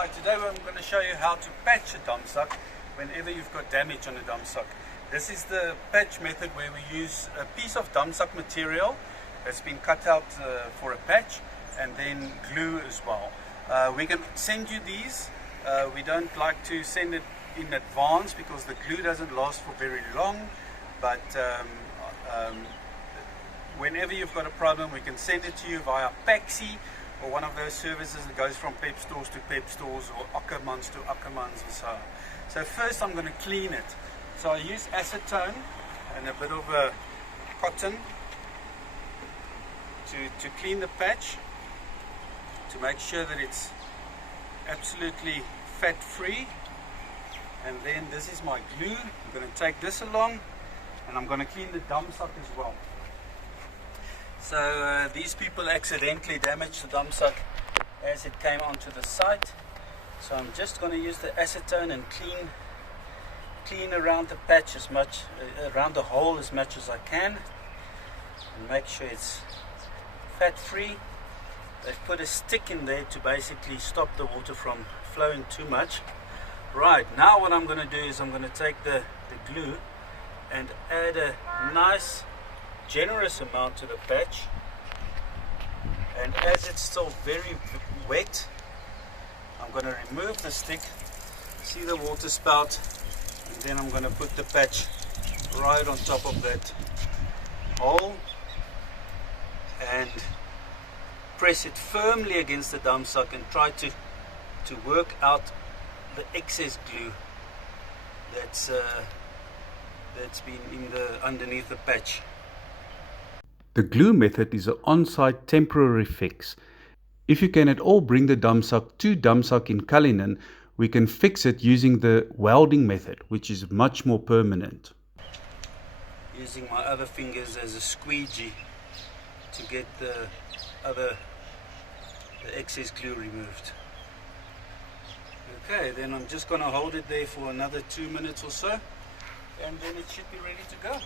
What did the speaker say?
Hi, today I'm going to show you how to patch a Damsak whenever you've got damage on a Damsak. This is the patch method where we use a piece of Damsak material that's been cut out for a patch, and then glue as well. We can send you these. We don't like to send it in advance because the glue doesn't last for very long, but whenever you've got a problem, we can send it to you via Paxi or one of those services that goes from Pep stores to Pep stores or Ackermans to Ackermans and so on. So first I'm going to clean it. So I use acetone and a bit of a cotton to clean the patch, to make sure that it's absolutely fat free. And then this is my glue. I'm going to take this along, and I'm going to clean the Damsak as well. So these people accidentally damaged the Damsak as it came onto the site. So I'm just going to use the acetone and clean around the patch as much, around the hole as much as I can, and make sure it's fat free. They've put a stick in there to basically stop the water from flowing too much. Right, now what I'm going to do is I'm going to take the glue and add a nice generous amount to the patch, and as it's still very wet, I'm going to remove the stick, see the water spout, and then I'm going to put the patch right on top of that hole and press it firmly against the Damsak and try to work out the excess glue that's been underneath the patch. The glue method is an on-site temporary fix. If you can at all bring the Damsak to Damsak in Cullinan, we can fix it using the welding method, which is much more permanent. Using my other fingers as a squeegee to get the excess glue removed. Okay, then I'm just going to hold it there for another 2 minutes or so, and then it should be ready to go.